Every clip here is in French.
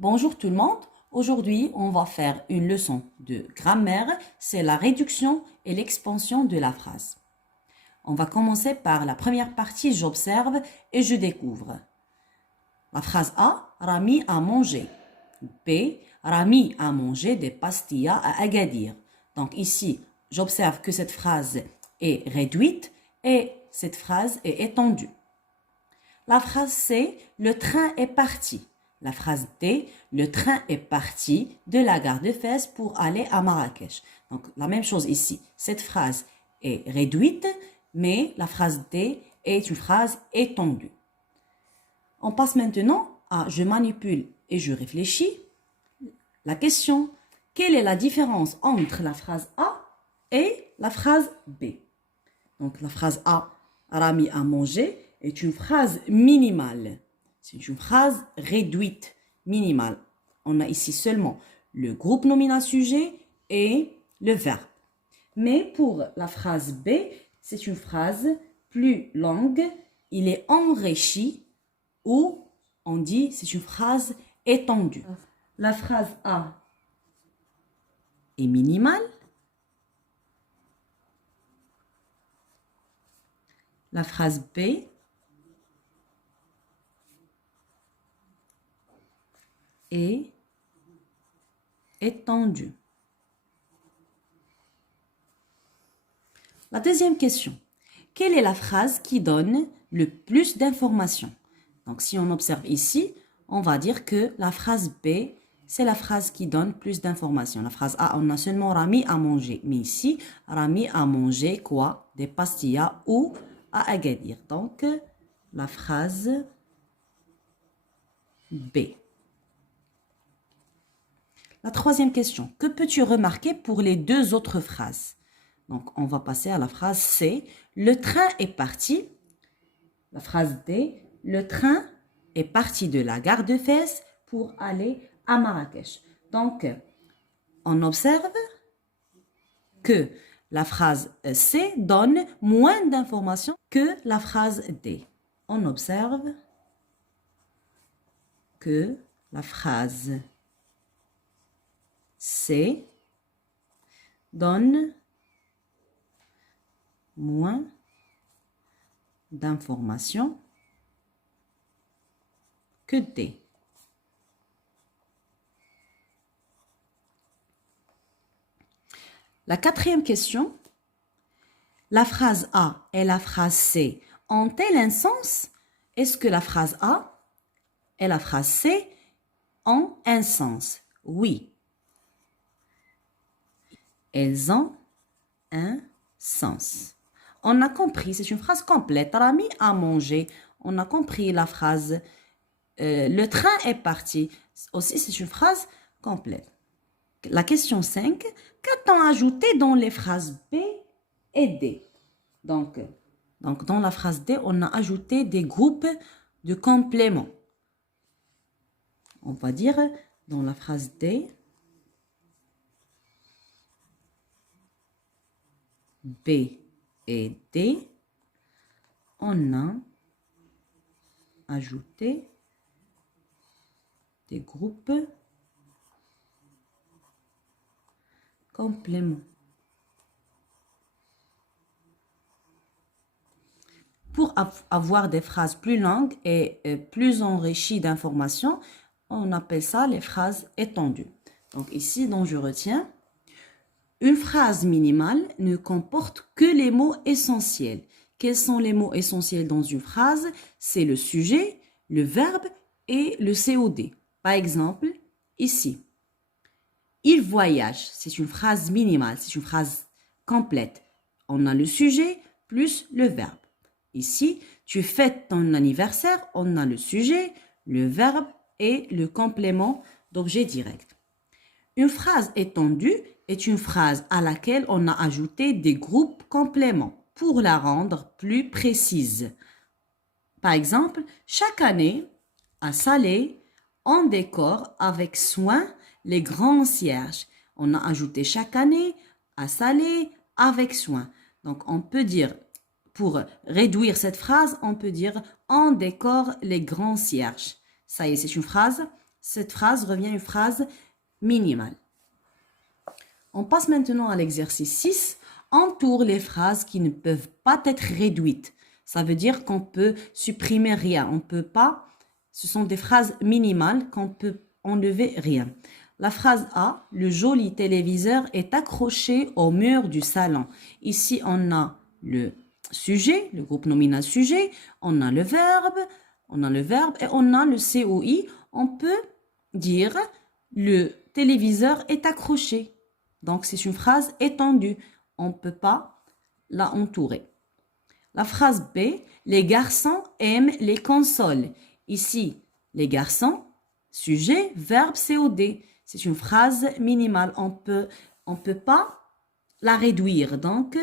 Bonjour tout le monde. Aujourd'hui, on va faire une leçon de grammaire. C'est la réduction et l'expansion de la phrase. On va commencer par la première partie, j'observe et je découvre. La phrase A, Rami a mangé. B, Rami a mangé des pastilles à Agadir. Donc ici, j'observe que cette phrase est réduite et cette phrase est étendue. La phrase C, le train est parti. La phrase D, le train est parti de la gare de Fès pour aller à Marrakech. Donc, la même chose ici. Cette phrase est réduite, mais la phrase D est une phrase étendue. On passe maintenant à je manipule et je réfléchis. La question, quelle est la différence entre la phrase A et la phrase B? Donc, la phrase A, Rami a mangé, est une phrase minimale. C'est une phrase réduite, minimale. On a ici seulement le groupe nominal sujet et le verbe. Mais pour la phrase B, c'est une phrase plus longue. Il est enrichi ou on dit c'est une phrase étendue. La phrase A est minimale. La phrase B est étendue. La deuxième question. Quelle est la phrase qui donne le plus d'informations? Donc, si on observe ici, on va dire que la phrase B, c'est la phrase qui donne plus d'informations. La phrase A, on a seulement Rami a mangé. Mais ici, Rami a mangé quoi? Des pastilles ou à Agadir. Donc, la phrase B. La troisième question. Que peux-tu remarquer pour les deux autres phrases? Donc, on va passer à la phrase C. Le train est parti. La phrase D. Le train est parti de la gare de Fès pour aller à Marrakech. Donc, on observe que la phrase C donne moins d'informations que la phrase D. On observe que la phrase C donne moins d'informations que D. La quatrième question, la phrase A et la phrase C ont-elles un sens? Est-ce que la phrase A et la phrase C ont un sens? Oui. Elles ont un sens. On a compris, c'est une phrase complète. Rami a mangé. On a compris la phrase. Le train est parti. Aussi, c'est une phrase complète. La question 5. Qu'a-t-on ajouté dans les phrases B et D? Donc, dans la phrase D, on a ajouté des groupes de compléments. On va dire dans la phrase D, B et D, on a ajouté des groupes compléments. Pour avoir des phrases plus longues et plus enrichies d'informations, on appelle ça les phrases étendues. Donc ici, dont je retiens, une phrase minimale ne comporte que les mots essentiels. Quels sont les mots essentiels dans une phrase? C'est le sujet, le verbe et le COD. Par exemple, ici, il voyage. C'est une phrase minimale, c'est une phrase complète. On a le sujet plus le verbe. Ici, tu fêtes ton anniversaire, on a le sujet, le verbe et le complément d'objet direct. Une phrase étendue est une phrase à laquelle on a ajouté des groupes compléments pour la rendre plus précise. Par exemple, chaque année, à Salé, on décore avec soin les grands cierges. On a ajouté chaque année à Salé avec soin. Donc, on peut dire, pour réduire cette phrase, on peut dire on décore les grands cierges. Ça y est, c'est une phrase cette phrase revient une phrase minimale. On passe maintenant à l'exercice 6. Entoure les phrases qui ne peuvent pas être réduites. Ça veut dire qu'on peut supprimer rien. On peut pas. Ce sont des phrases minimales qu'on peut enlever rien. La phrase A, le joli téléviseur est accroché au mur du salon. Ici, on a le sujet, le groupe nominal sujet, on a le verbe et on a le COI. On peut dire le téléviseur est accroché. Donc, c'est une phrase étendue. On ne peut pas la entourer. La phrase B, les garçons aiment les consoles. Ici, les garçons, sujet, verbe, COD. C'est une phrase minimale. On peut pas la réduire. Donc,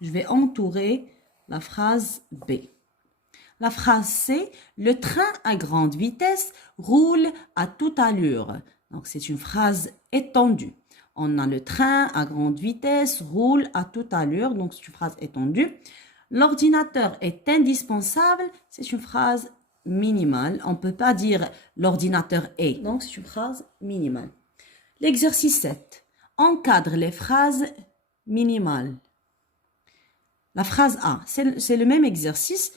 je vais entourer la phrase B. La phrase C, le train à grande vitesse roule à toute allure. Donc, c'est une phrase étendue. On a le train à grande vitesse roule à toute allure. Donc, c'est une phrase étendue. L'ordinateur est indispensable. C'est une phrase minimale. On ne peut pas dire l'ordinateur est. Donc, c'est une phrase minimale. L'exercice 7. Encadre les phrases minimales. La phrase A, c'est le même exercice.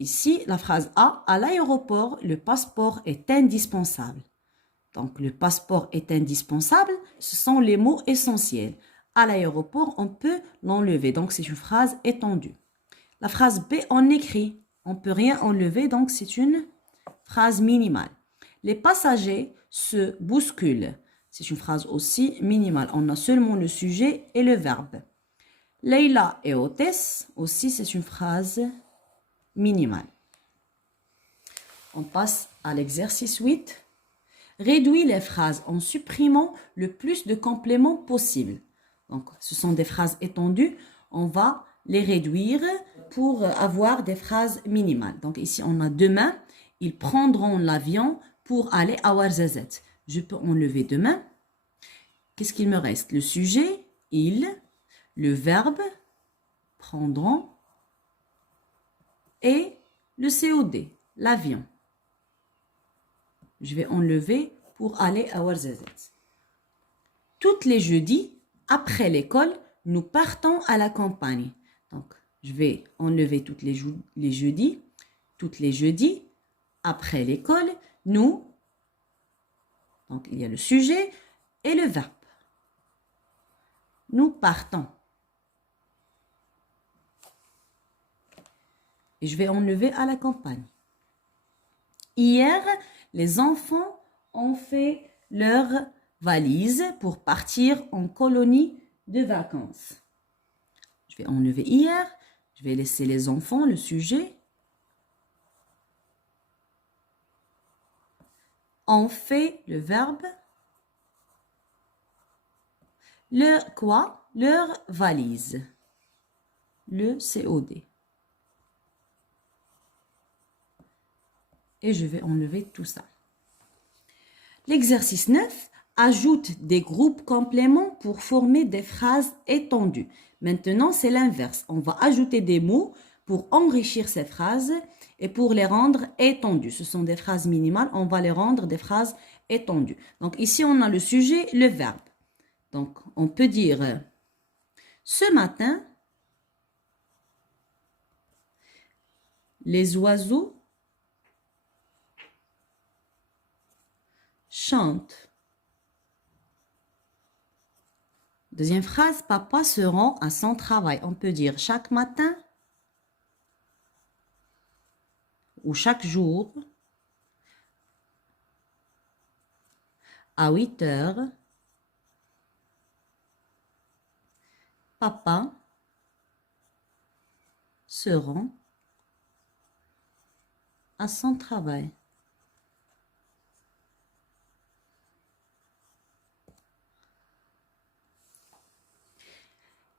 Ici, la phrase A, à l'aéroport, le passeport est indispensable. Donc, le passeport est indispensable, ce sont les mots essentiels. À l'aéroport, on peut l'enlever, donc c'est une phrase étendue. La phrase B, on écrit, on ne peut rien enlever, donc c'est une phrase minimale. Les passagers se bousculent, c'est une phrase aussi minimale. On a seulement le sujet et le verbe. Leïla est hôtesse, aussi c'est une phrase minimale. On passe à l'exercice 8. Réduis les phrases en supprimant le plus de compléments possible. Donc, ce sont des phrases étendues. On va les réduire pour avoir des phrases minimales. Donc, ici, on a demain. Ils prendront l'avion pour aller à Ouarzazate. Je peux enlever demain. Qu'est-ce qu'il me reste? Le sujet, ils, le verbe, prendront, et le COD, l'avion. Je vais enlever pour aller à Ouarzazate. Toutes les jeudis, après l'école, nous partons à la campagne. Donc, je vais enlever toutes les jeudis. Toutes les jeudis, après l'école, nous. Donc, il y a le sujet et le verbe. Nous partons. Et je vais enlever à la campagne. Hier, les enfants ont fait leur valise pour partir en colonie de vacances. Je vais enlever hier. Je vais laisser les enfants, le sujet. On fait le verbe. Leur quoi? Leur valise. Le COD. Et je vais enlever tout ça. L'exercice 9, ajoute des groupes compléments pour former des phrases étendues. Maintenant, c'est l'inverse. On va ajouter des mots pour enrichir ces phrases et pour les rendre étendues. Ce sont des phrases minimales, on va les rendre des phrases étendues. Donc ici, on a le sujet, le verbe. Donc, on peut dire ce matin, les oiseaux chante. Deuxième phrase, papa se rend à son travail. On peut dire chaque matin ou chaque jour à 8 heures. Papa se rend à son travail.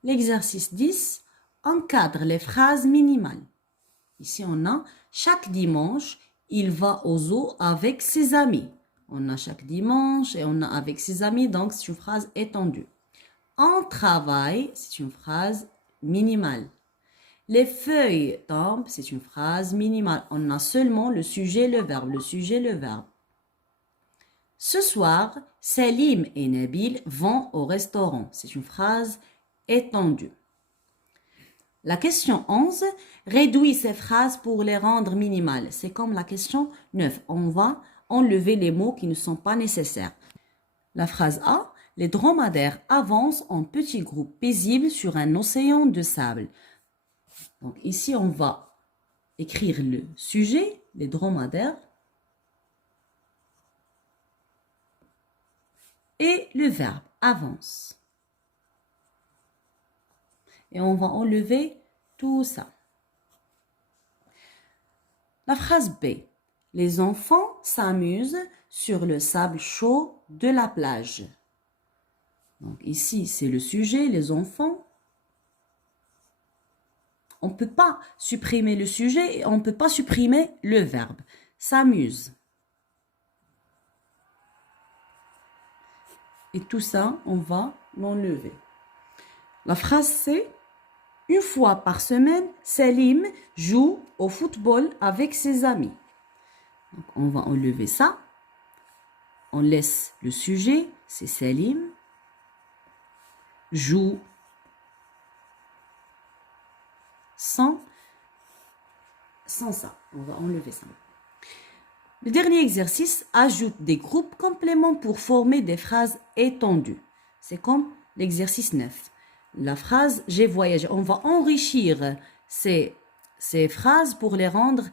L'exercice 10, encadre les phrases minimales. Ici, on a chaque dimanche, il va au zoo avec ses amis. On a chaque dimanche et on a avec ses amis, donc c'est une phrase étendue. On travaille, c'est une phrase minimale. Les feuilles tombent, c'est une phrase minimale. On a seulement le sujet, le verbe. Le sujet, le verbe. Ce soir, Salim et Nabil vont au restaurant. C'est une phrase étendue. La question 11, réduis ces phrases pour les rendre minimales. C'est comme la question 9. On va enlever les mots qui ne sont pas nécessaires. La phrase A, les dromadaires avancent en petits groupes paisibles sur un océan de sable. Donc ici, on va écrire le sujet, les dromadaires, et le verbe avance. Et on va enlever tout ça. La phrase B. Les enfants s'amusent sur le sable chaud de la plage. Donc ici, c'est le sujet, les enfants. On ne peut pas supprimer le sujet et on ne peut pas supprimer le verbe. S'amuse. Et tout ça, on va l'enlever. La phrase C. Une fois par semaine, Salim joue au football avec ses amis. Donc, on va enlever ça. On laisse le sujet, c'est Salim. Joue sans ça. On va enlever ça. Le dernier exercice, ajoute des groupes compléments pour former des phrases étendues. C'est comme l'exercice 9. La phrase « j'ai voyagé ». On va enrichir ces phrases pour les rendre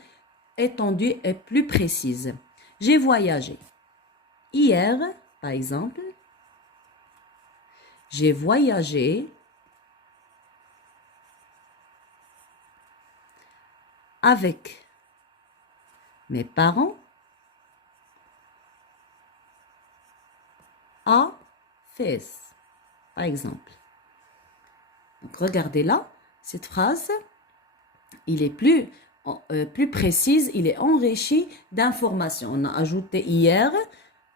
étendues et plus précises. J'ai voyagé. Hier, par exemple, j'ai voyagé avec mes parents à Fès, par exemple. Donc, regardez là, cette phrase, il est plus précise, il est enrichi d'informations. On a ajouté hier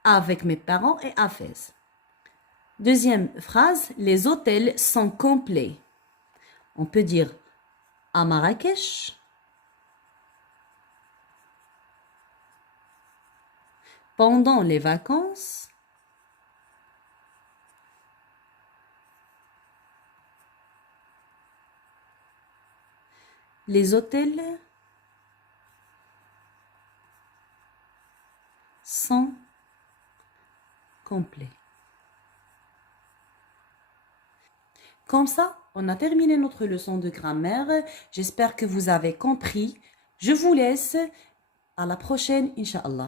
avec mes parents et à Fès. Deuxième phrase, les hôtels sont complets. On peut dire à Marrakech, pendant les vacances, les hôtels sont complets. Comme ça, on a terminé notre leçon de grammaire. J'espère que vous avez compris. Je vous laisse. À la prochaine, Inch'Allah.